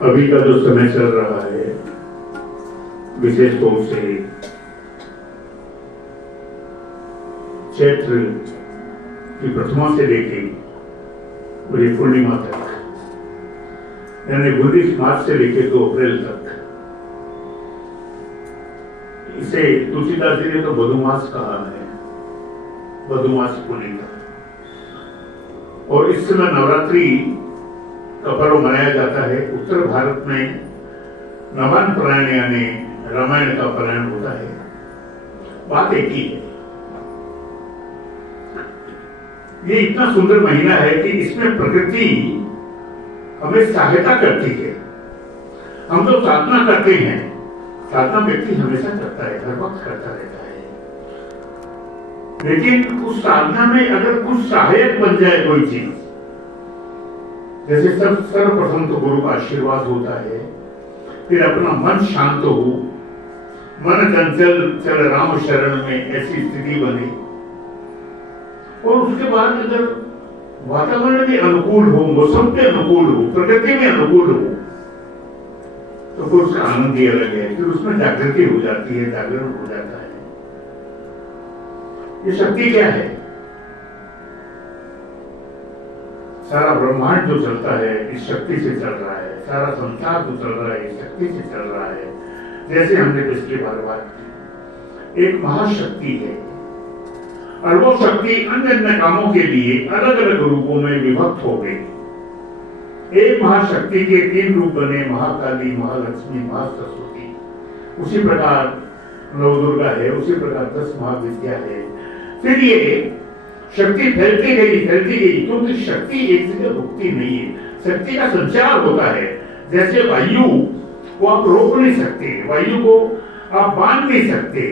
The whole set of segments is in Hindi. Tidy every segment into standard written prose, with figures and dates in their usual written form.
अभी का जो समय चल रहा है, विशेष तौर से चैत्र की प्रथमा से लेकर पूरी पूर्णिमा तक, यानी 19 मार्च से लेकर 2 अप्रैल तक, इसे तुलसीदास जी ने तो मधुमास कहा है, मधुमास पुनीता। और इस समय नवरात्रि का पर्व मनाया जाता है। उत्तर भारत में नवान परायण यानी रामायण का परायण होता है। बात एक ही है, ये इतना सुंदर महीना है कि इसमें प्रकृति हमें सहायता करती है। हम जो साधना करते हैं, साधना व्यक्ति हमेशा करता है, हर वक्त करता रहता है, लेकिन उस साधना में अगर कुछ सहायक बन जाए कोई चीज, जैसे सर्वप्रथम तो गुरु का आशीर्वाद होता है, फिर अपना मन शांत हो, मन चंचल चल राम शरण में, ऐसी स्थिति बने, और उसके बाद अगर वातावरण भी अनुकूल हो, मौसम पे अनुकूल हो, प्रकृति में अनुकूल हो, तो फिर उसका आनंद ही अलग है। फिर उसमें जागृति हो जाती है, जागरण हो जाता है। ये शक्ति क्या है? सारा ब्रह्मांड जो चलता है इस शक्ति से चल रहा है, सारा संसार जो चल रहा है इस शक्ति से चल रहा है। जैसे हमने पिछली बार बात की, एक महाशक्ति है और वो शक्ति अन्य अन्य कामों के लिए अलग अलग रूपों में विभक्त हो गई। एक महाशक्ति के 3 रूप बने, महाकाली, महालक्ष्मी, महासरस्वती। उसी प्रकार नवदुर्गा है, उसी प्रकार 10 महाविद्या है। फिर ये शक्ति फैलती गई, क्योंकि शक्ति एक जगह रुकती नहीं है, शक्ति का संचार होता है। जैसे वायु को आप रोक नहीं सकते, वायु को आप बांध नहीं सकते,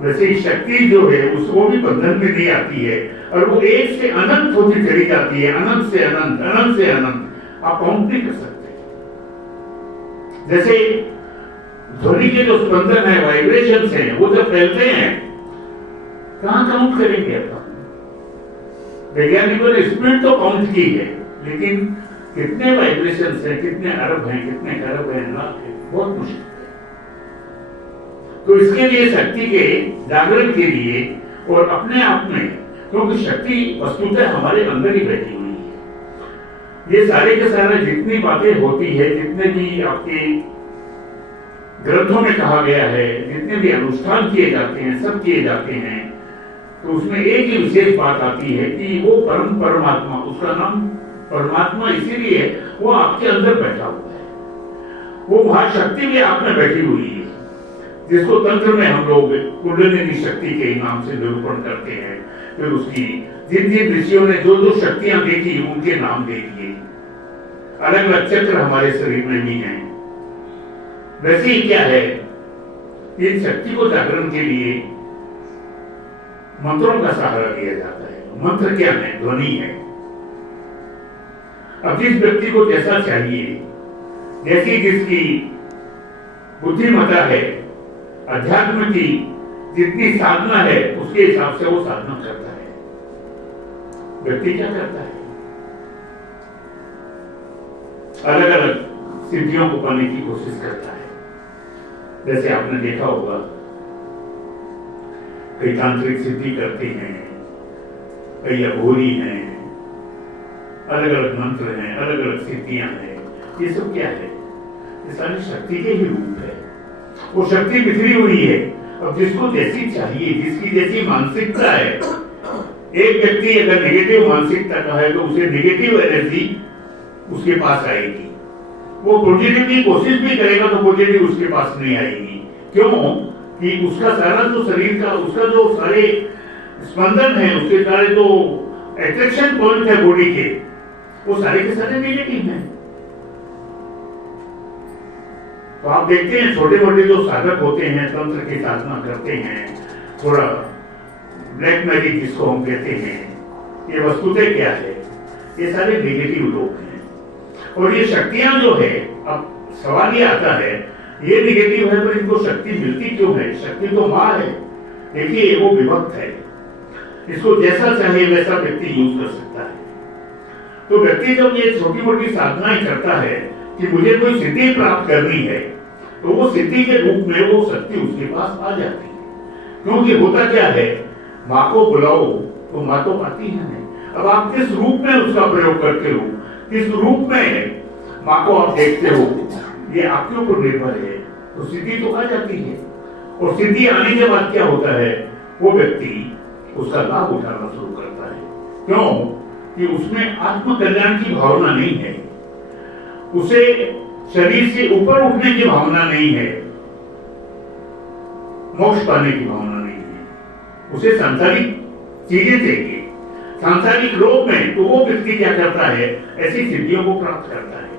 वैसे शक्ति जो है उसको भी बंधन में नहीं आती है, और वो एक से अनंत होती चली जाती है, अनंत से अनंत, अनंत से अनंत, आप काउंट नहीं कर सकते। जैसे ध्वनि के जो स्पंदन है, वाइब्रेशंस हैं, वो जब फैलते हैं, कहां काउंट करेंगे अपन? वैज्ञानिकों ने स्पीड तो काउंट की है, लेकिन कितने वाइब्रेशंस हैं, कितने अरब हैं, कितने खरब हैं, लाख हैं, बहुत मुश्किल है। तो इसके लिए शक्ति के जागरण के लिए और अपने आप में, क्योंकि शक्ति वस्तुतः हमारे अंदर ही बैठी हुई है। ये सारे के सारे जितनी बातें होती है, जितने भी आपके ग्रंथों में कहा गया है, जितने भी अनुष्ठान किए जाते हैं, सब किए जाते हैं, तो उसमें एक ही विशेष बात आती है कि वो परमात्मा, उसका नाम परमात्मा इसीलिए वो आपके अंदर बैठा हुआ है। वो महाशक्ति भी आप में बैठी हुई है, जिसको तंत्र में हम लोग कुंडलिनी शक्ति के नाम से निरूपण करते हैं। फिर उसकी जिन जिन ऋषियों ने जो जो शक्तियां देखी, उनके नाम दे दिए। अलग अलग चक्र हमारे शरीर में भी हैं। वैसे ही क्या है, इन शक्ति को जागरण के लिए मंत्रों का सहारा लिया जाता है। मंत्र क्या है? ध्वनि है। अब जिस व्यक्ति को जैसा चाहिए, जैसी जिसकी बुद्धिमत्ता है, अध्यात्म की जितनी साधना है, उसके हिसाब से वो साधना करता है। व्यक्ति क्या करता है? अलग अलग सिद्धियों को पाने की कोशिश करता है। जैसे आपने देखा होगा, कई तांत्रिक सिद्धि करते हैं, कई अघोरी हैं, अलग अलग मंत्र हैं, अलग अलग सिद्धियां हैं। ये सब क्या है? ये सारी शक्ति के ही रूप है। वो शक्ति बिखरी हुई है। अब जिसको जैसी चाहिए, जिसकी जैसी मानसिकता है, एक व्यक्ति अगर नेगेटिव मानसिकता का है तो उसे नेगेटिव एनर्जी उसके पास आएगी। वो पॉजिटिव की कोशिश भी करेगा तो पॉजिटिव उसके पास नहीं आएगी। क्यों? कि उसका सारा जो शरीर का, उसका जो सारे स्पंदन है, उसके सारे जो अट्रैक्शन पॉइंट है बॉडी के, वो सारे के सारे नेगेटिव हैं। तो आप देखते हैं छोटे मोटे जो साधक होते हैं, तंत्र की साधना करते हैं, थोड़ा ब्लैक मैजिक जिसको हम कहते हैं, ये वस्तुतः क्या है? ये सारे नेगेटिव लोग हैं। और ये शक्तियां जो है, अब सवाल ये आता है, ये नेगेटिव है तो इनको शक्ति मिलती क्यों है? शक्ति तो मां है। देखिए, वो विभक्त है, इसको जैसा चाहे वैसा व्यक्ति यूज कर सकता है। तो व्यक्ति जब ये छोटी मोटी साधनाएं करता है कि मुझे कोई सिद्धि प्राप्त करनी है, तो वो सिद्धि के रूप में वो शक्ति उसके पास आ जाती है। क्योंकि होता क्या है, माँ को बुलाओ तो माँ तो आती है नहीं। अब आप किस रूप में उसका प्रयोग करते हो, किस रूप में माँ को आप देखते हो, ये आपके ऊपर निर्भर है। तो सिद्धि तो आ जाती है, और सिद्धि आने के बाद क्या होता है, वो व्यक्ति उसका लाभ उठाना शुरू करता है। क्यों कि उसमें आत्म कल्याण की भावना नहीं है, उसे शरीर से ऊपर उठने की भावना नहीं है, मोक्ष पाने की भावना नहीं है, उसे सांसारिक चीजें चाहिए, सांसारिक लोक में। तो वो व्यक्ति क्या करता है, ऐसी सिद्धियों को प्राप्त करता है।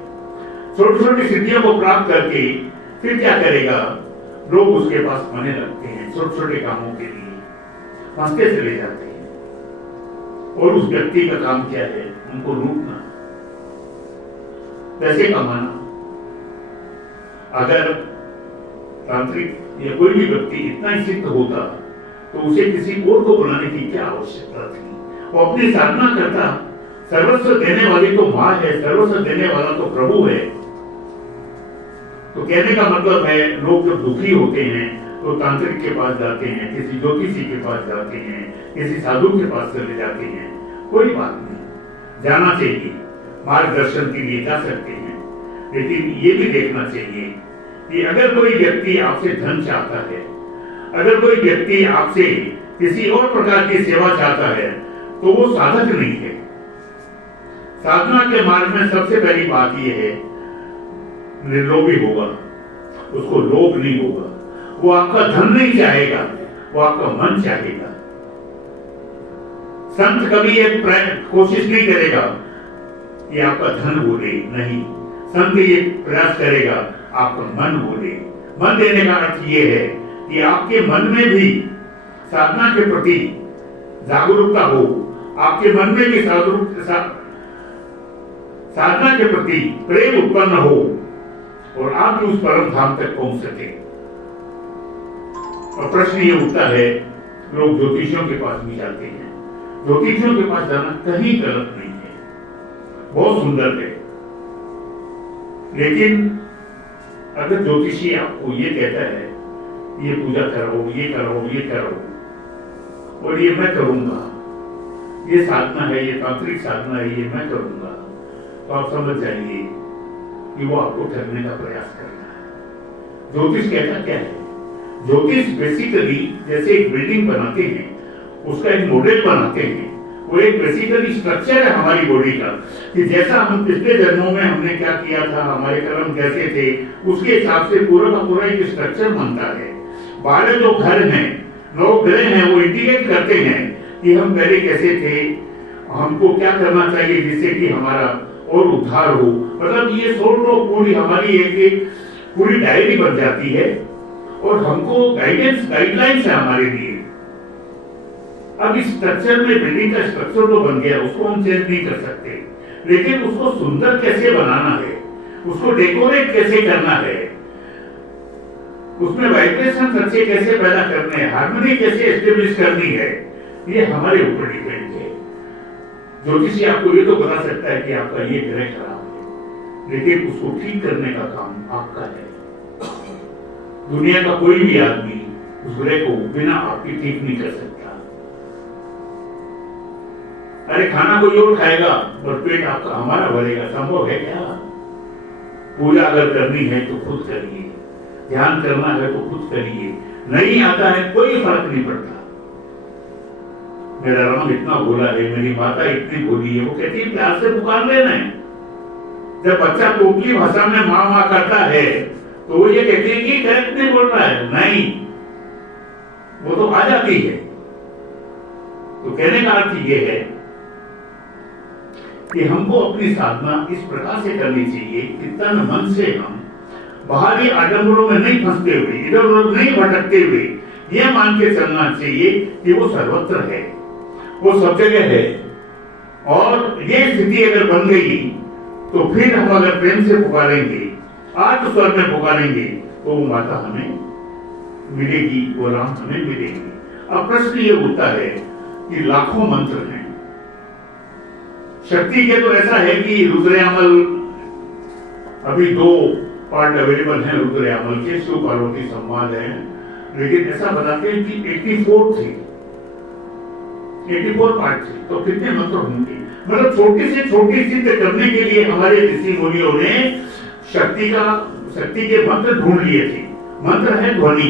छोटी छोटी सिद्धियों को प्राप्त करके फिर क्या करेगा, लोग उसके पास आने लगते हैं छोटे छोटे कामों के लिए, हंसते चले जाते हैं। और उस व्यक्ति का काम क्या है, उनको लूटना, पैसे कमाना। अगर तांत्रिक या कोई भी व्यक्ति इतना ही सिद्ध होता तो उसे किसी और को बुलाने की क्या आवश्यकता थी। वो अपनी साधना करता, सर्वस्व देने वाली तो माँ है, सर्वस्व देने वाला तो प्रभु है। तो कहने का मतलब है, लोग जब दुखी होते हैं तो तांत्रिक के पास जाते हैं, किसी ज्योतिषी के पास जाते हैं, किसी साधु के पास चले जाते हैं। कोई बात नहीं, जाना चाहिए, मार्गदर्शन के लिए जा सकते हैं। लेकिन ये भी देखना चाहिए कि अगर कोई व्यक्ति आपसे धन चाहता है, अगर कोई व्यक्ति आपसे किसी और प्रकार की सेवा चाहता है, तो वो साधक नहीं है। साधना के मार्ग में सबसे पहली बात यह है, निर्लोभी होगा, उसको लोभ नहीं होगा, वो आपका धन नहीं चाहेगा, वो आपका मन चाहेगा। संत कभी एक कोशिश नहीं करेगा कि आपका धन बोले, नहीं, संत ये प्रयास करेगा आपका मन बोले। मन देने का अर्थ ये है कि आपके मन में भी साधना के प्रति जागरूकता हो, आपके मन में भी साधना के प्रति प्रेम उत्पन्न हो, और आप भी उस परम धाम तक पहुंच सके। और प्रश्न ये उठता है, लोग ज्योतिषियों के पास भी जाते हैं। ज्योतिषियों के पास जाना कहीं गलत नहीं है, बहुत सुंदर है। लेकिन अगर ज्योतिषी आपको ये कहता है, ये पूजा करो, ये करो, ये करो, और ये मैं करूंगा, ये साधना है, ये तांत्रिक साधना है, ये मैं करूंगा, तो आप समझ जाइए कि वो आपको ठगने का प्रयास कर रहा है। ज्योतिष कहता क्या है, ज्योतिष बेसिकली जैसे एक बिल्डिंग बनाते हैं, उसका एक मॉडल बनाते हैं। वो एक बेसिकली स्ट्रक्चर है हमारी बॉडी का, कि जैसा हम पिछले जन्मों में हमने क्या किया था, हमारे कर्म कैसे थे, उसके हिसाब से पूरा का पूरा एक स्ट्रक्चर बनता है। बाहर जो घर हैं, लोग ग्रह हैं, वो इंडिकेट करते हैं कि हम पहले कैसे थे, हमको क्या करना चाहिए जिससे कि हमारा और उद्धार हो। मतलब ये सोच लो, पूरी हमारी एक पूरी डायरी बन जाती है, और हमको गाइडलाइंस है हमारे लिए। अब इस स्ट्रक्चर में, बिल्डिंग का स्ट्रक्चर तो बन गया, उसको हम चेंज नहीं कर सकते, लेकिन उसको सुंदर कैसे बनाना है, उसको डेकोरेट कैसे करना है, उसमें वाइब्रेशन अच्छे कैसे पैदा करने हैं, हार्मनी कैसे एस्टेब्लिश करनी है, ये हमारे ऊपर डिपेंड है। ज्योतिषी आपको ये तो बता सकता है कि आपका ये ग्रह खराब है, लेकिन उसको ठीक करने का काम आपका है। दुनिया का कोई भी आदमी उस ग्रह को बिना आपके ठीक नहीं कर सकता। अरे खाना कोई और खाएगा और पेट आपका हमारा भरेगा, संभव है क्या? पूजा अगर करनी है तो खुद करिए, ध्यान करना है तो खुद करिए, नहीं आता है कोई फर्क नहीं पड़ता। मेरा राम इतना भोला है, मेरी माता इतनी भोली है, वो कहती है प्यार से पुकार लेना है। जब बच्चा कोपली भाषा में माँ माँ करता है तो वो ये कहती है कि करेक्ट नहीं बोल रहा है, नहीं, वो तो आ जाती है। तो कहने का अर्थ ये है कि हमको अपनी साधना इस प्रकार से करनी चाहिए कि तन मन से हम बाहरी आडंबरों में नहीं फंसते हुए, इधर उधर नहीं भटकते हुए, यह मान के चलना चाहिए कि वो सर्वत्र है, वो सब जगह है। और ये स्थिति अगर बन गई तो फिर हम अगर प्रेम से पुकारेंगे, आत्म स्वर में पुकारेंगे, तो वो माता हमें मिलेगी, वो राम हमें मिलेगी। अब प्रश्न ये उठता है कि लाखों मंत्र हैं, शक्ति के तो ऐसा है कि रुद्रयामल अभी 2 पार्ट अवेलेबल हैं रुद्रयामल के, शिव पार्वती संवाद है, लेकिन ऐसा बताते हैं कि 84 थे, 84 पार्ट थे, तो कितने मंत्र होंगे? मतलब छोटी से छोटी चीज करने के लिए हमारे ऋषि मुनियों ने शक्ति के मंत्र ढूंढ लिए थे। मंत्र है ध्वनि,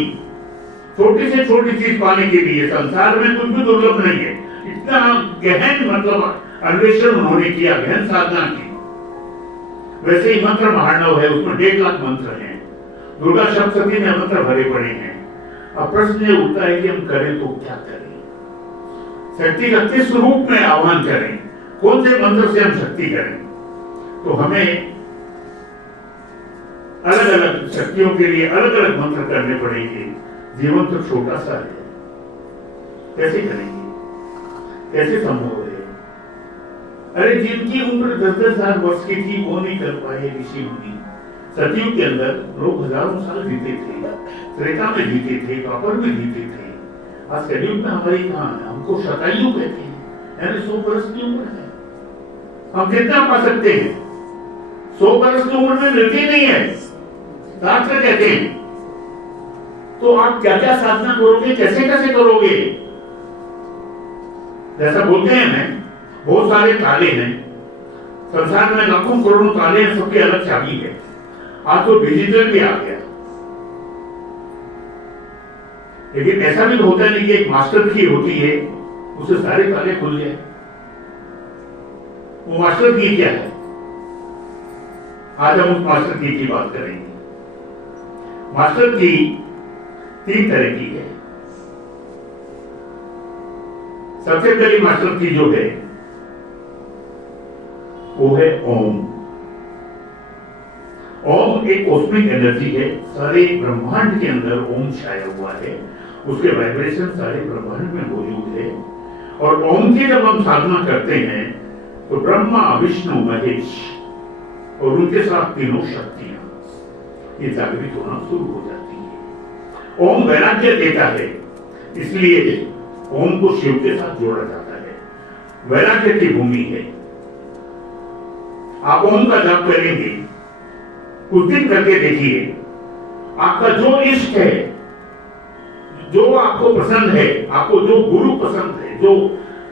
छोटी से छोटी चीज पाने के लिए संसार में कुछ भी दुर्लभ नहीं है। इतना गहन मतलब अन्वेषण उन्होंने किया, गहन साधना की। वैसे ही मंत्र महार्णव है, उसमें 1.5 लाख मंत्र हैं। दुर्गा सप्तशती में मंत्र भरे पड़े हैं। अब प्रश्न ये उठता है कि हम करें तो क्या करें? शक्ति का किस रूप में आह्वान करें? कौन से मंत्र से हम शक्ति करें? तो हमें अलग अलग शक्तियों के लिए अलग अलग मंत्र करने पड़ेंगे। जीवन तो छोटा सा है, कैसे करेंगे? कैसे संभव है? अरे जिनकी उम्र 10,000 वर्ष की थी वो नहीं कर पाए ऋषि मुनि। सतयुग के अंदर लोग हजारों साल जीते थे, त्रेता में जीते थे, द्वापर में जीते थे। आज कलयुग में हमारी कहां है? हमको शतायु कहते हैं, यानी 100 वर्ष की उम्र है। हम कितना पा सकते हैं? 100 वर्ष की उम्र में मिलती नहीं है, शास्त्र कहते हैं। तो आप क्या क्या साधना करोगे, कैसे कैसे करोगे? जैसा बोलते हैं ना, बहुत सारे ताले हैं संसार में, लाखों करोड़ों ताले हैं, सबके अलग चाबी है। आज तो डिजिटल भी आ गया, लेकिन ऐसा भी होता नहीं कि एक मास्टर की होती है उससे सारे ताले खुल जाए। वो मास्टर की क्या है? आज हम उस मास्टर की बात करेंगे। मास्टर की 3 तरह की है। सबसे पहली मास्टर की जो है वो है ओम। ओम एक कॉस्मिक एनर्जी है, सारे ब्रह्मांड के अंदर ओम छाया हुआ है, उसके वाइब्रेशन सारे ब्रह्मांड में मौजूद है। और ओम की जब हम साधना करते हैं तो ब्रह्मा विष्णु महेश और उनके साथ तीनों शक्तियां ये जागृत होना शुरू हो जाती है। ओम वैराग्य देता है, इसलिए ओम को शिव के साथ जोड़ा जाता है। वैराग्य की भूमि है। आप ओम का जाप करेंगे, कुछ दिन करके देखिए, आपका जो इष्ट है, जो आपको पसंद है, आपको जो गुरु पसंद है, जो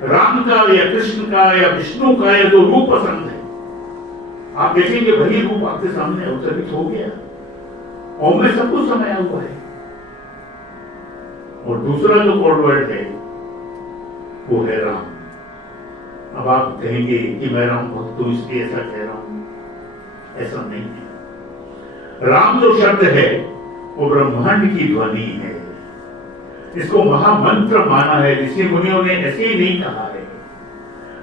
राम का या कृष्ण का या विष्णु का या जो रूप पसंद है, आप देखेंगे वही रूप आपके सामने अवतरित हो गया। ओम में सब कुछ समाया हुआ है। और दूसरा जो कोड वर्ड है वो है राम। अब आप कहेंगे कि मैं राम भक्त हूं इसलिए ऐसा कह रहा हूं, ऐसा नहीं है। राम जो शब्द है वो ब्रह्मांड की ध्वनि है, इसको महामंत्र माना है। ऋषि मुनियों ने ऐसे ही नहीं कहा है,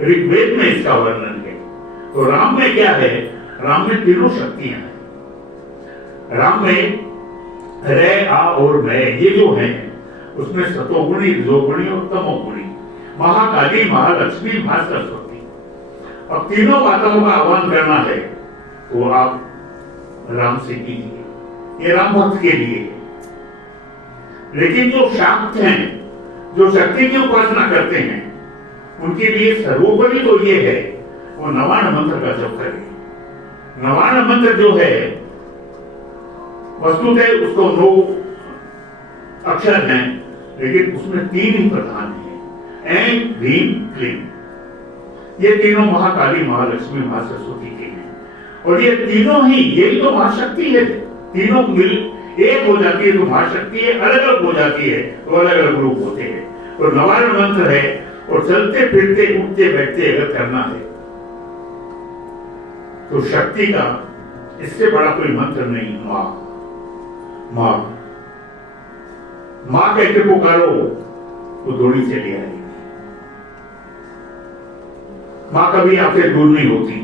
ऋग्वेद में इसका वर्णन है। तो राम में क्या है? राम में तीनों शक्तियां हैं। राम में रे आ और मैं ये जो है उसमें सतोगुणी, रजोगुणी और तमोगुणी, महाकाली, महालक्ष्मी, महासरस्वती। अब तीनों बातों का आह्वान करना है तो आप राम से कीजिए, ये राम भक्त के लिए है। लेकिन जो शाक्त हैं, जो शक्ति की उपासना करते हैं, उनके लिए सर्वोपरि तो ये है वो नवान मंत्र का जप करें। नवान मंत्र जो है वस्तुतः उसको 9 अक्षर हैं, लेकिन उसमें 3 ही प्रधान हैं, ऐं ह्रीं क्लीं। ये तीनों महाकाली, महालक्ष्मी, महासरस्वती के हैं। और ये तीनों ही, यही तो महाशक्ति है। तीनों मिल एक हो जाती है तो महाशक्ति है, अलग अलग हो जाती है तो अलग अलग रूप होते हैं। और नवान मंत्र है, और चलते फिरते उठते बैठते अगर करना है तो शक्ति का इससे बड़ा कोई मंत्र नहीं। मां मां मां कहकर पुकारो तो दौड़ी से ले आएगी। मां कभी आपसे दूर नहीं होती।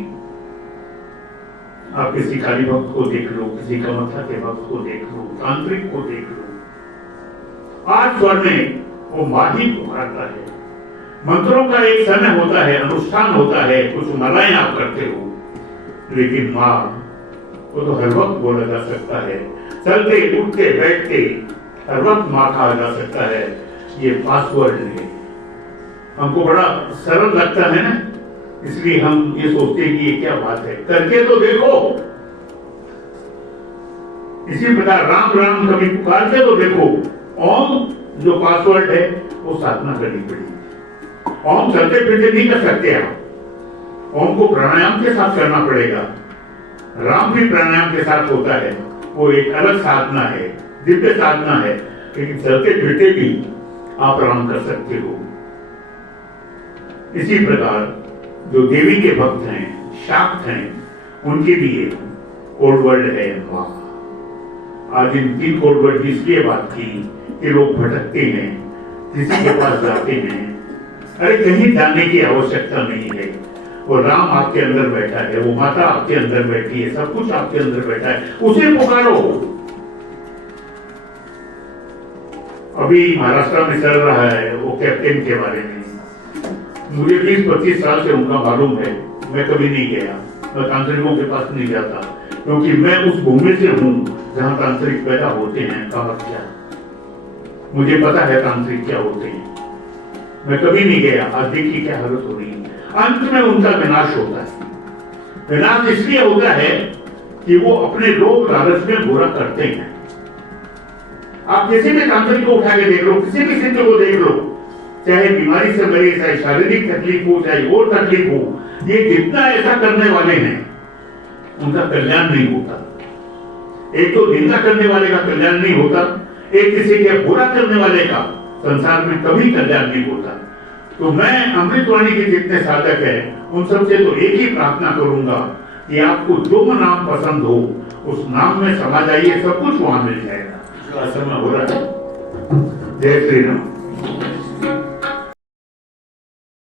आप किसी काली भक्त को देख लो, किसी कामाख्या के भक्त को देख लो, तांत्रिक को देख लो, आज स्वर में वो मां ही पुकारता है। मंत्रों का एक समय होता है, अनुष्ठान होता है, कुछ मालाएं आप करते हो, लेकिन मां वो तो हर वक्त बोला जा सकता है। चलते उठते बैठते हर वक्त मां कहा जा सकता है। ये पासवर्ड है। हमको बड़ा सरल लगता है ना, इसलिए हम ये सोचते हैं कि ये क्या बात है, करके तो देखो। इसी प्रकार राम राम कभी पुकार के तो देखो। ओम जो पासवर्ड है वो साधना करनी पड़ेगी। ओम चलते फिरते नहीं कर सकते आप, ओम को प्राणायाम के साथ करना पड़ेगा। राम भी प्राणायाम के साथ होता है, वो एक अलग साधना है, दिव्य साधना है, लेकिन चलते फिरते भी आप राम कर सकते हो। इसी प्रकार जो देवी के भक्त हैं, शाक्त हैं, उनके लिए कोड वर्ड है मां। आज इन 3 कोड वर्ड की इसलिए बात की कि लोग भटकते हैं, किसी के पास जाते हैं। अरे कहीं जाने की आवश्यकता नहीं है, वो राम आपके अंदर बैठा है, वो माता आपके अंदर बैठी है, सब कुछ आपके अंदर बैठा है, उसे पुकारो। अभी महाराष्ट्र में चल रहा है वो कैप्टन के बारे में, मुझे 20-25 साल से उनका मालूम है, मैं कभी नहीं गया, मैं तांत्रिकों के पास नहीं जाता, क्योंकि मैं उस भूमि से हूं जहां तांत्रिक पैदा होते हैं। कामाख्या, मुझे पता है तांत्रिक क्या होते हैं, मैं कभी नहीं गया। आज देखिए क्या हालत हो रही है। अंत में उनका विनाश होता है। विनाश इसलिए होता है कि वो अपने लोभ लालच में बुरा करते हैं। आप किसी भी तांत्रिक को उठा के देख लो, किसी भी सिद्ध को देख लो, चाहे बीमारी से मरे, चाहे शारीरिक तकलीफ हो, चाहे और तकलीफ हो, ये जितना ऐसा करने वाले हैं उनका कल्याण नहीं होता। एक तो निंदा करने वाले का कल्याण नहीं होता, एक किसी के बुरा करने वाले का संसार में कभी कल्याण नहीं होता। तो मैं अमृतवाणी के जितने साधक हैं उन सबसे तो एक ही प्रार्थना करूंगा कि आपको जो नाम पसंद हो उस नाम में समा जाइए, सब कुछ वहां मिल जाएगा। ऐसा हो रहा है। जय श्री राम।